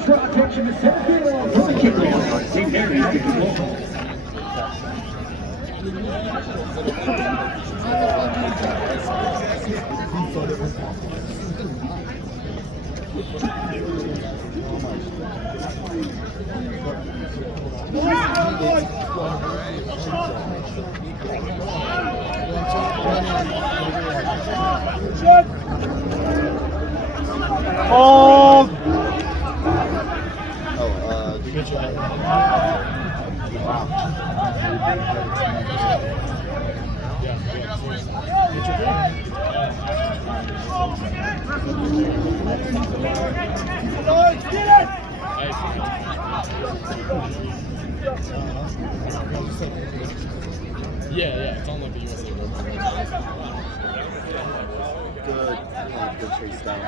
Just draw attention to center field for the kickoff. St. Mary's takes the ball. Yeah, it's on like the USA Good chase down.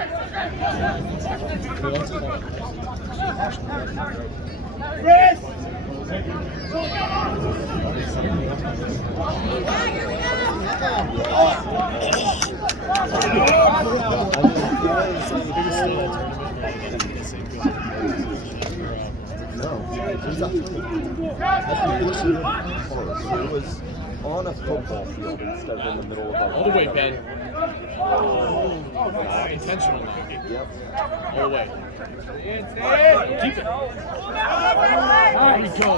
It was on a football field instead of in the middle of a... All the way, Ben. Intentional now. Yep. All the way. Keep it. There we go.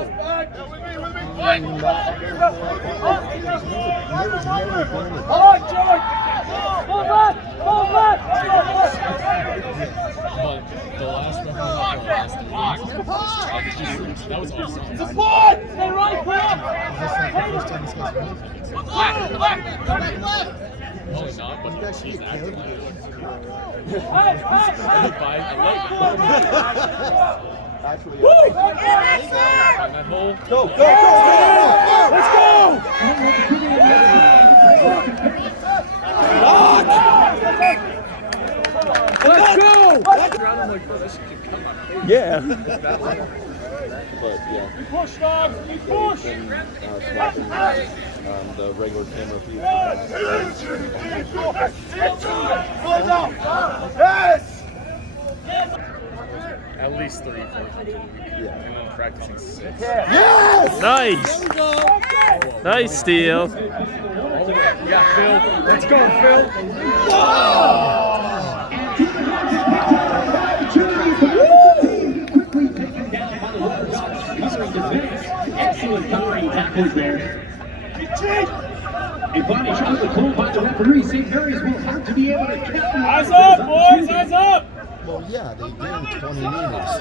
But the last referee that was awesome. Support! Stay right, Bob! Probably not, but he's acting. Actually, Find that hole. go! Let's go! Let's go! Yeah. But yeah. Push, dogs! Push! The regular camera feed. Yes! At least 3 for Yeah. and then practicing 6. Yes! Nice! Nice steal. Yeah, Phil. Let's go, Phil. Quickly taken down by the Waterdawgs. These are defense. Excellent covering tackles there. A body shot called by the referee. St. Mary's will have to be able to capitalize. Eyes up, boys! Eyes up! Well, yeah, they gained 20 meters.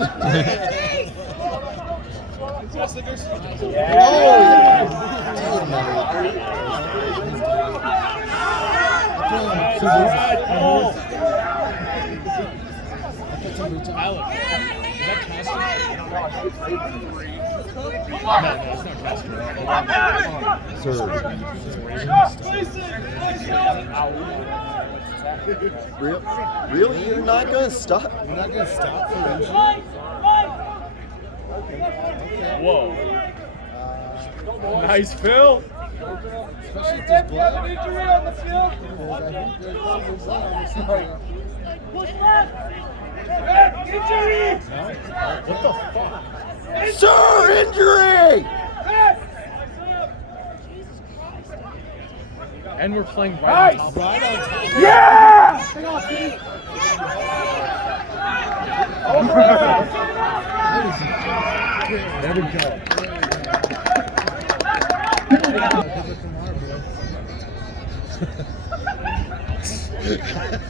Alex, is that Castro? No, it's not Castro. Really? You're not going to stop? You're not going to stop for injury? Whoa. Nice, Phil. Especially if there's blood. Injury on the field. Push back! Injury! What the fuck? Sir, injury! And we're playing right on top. Right on top. Yeah! There we go.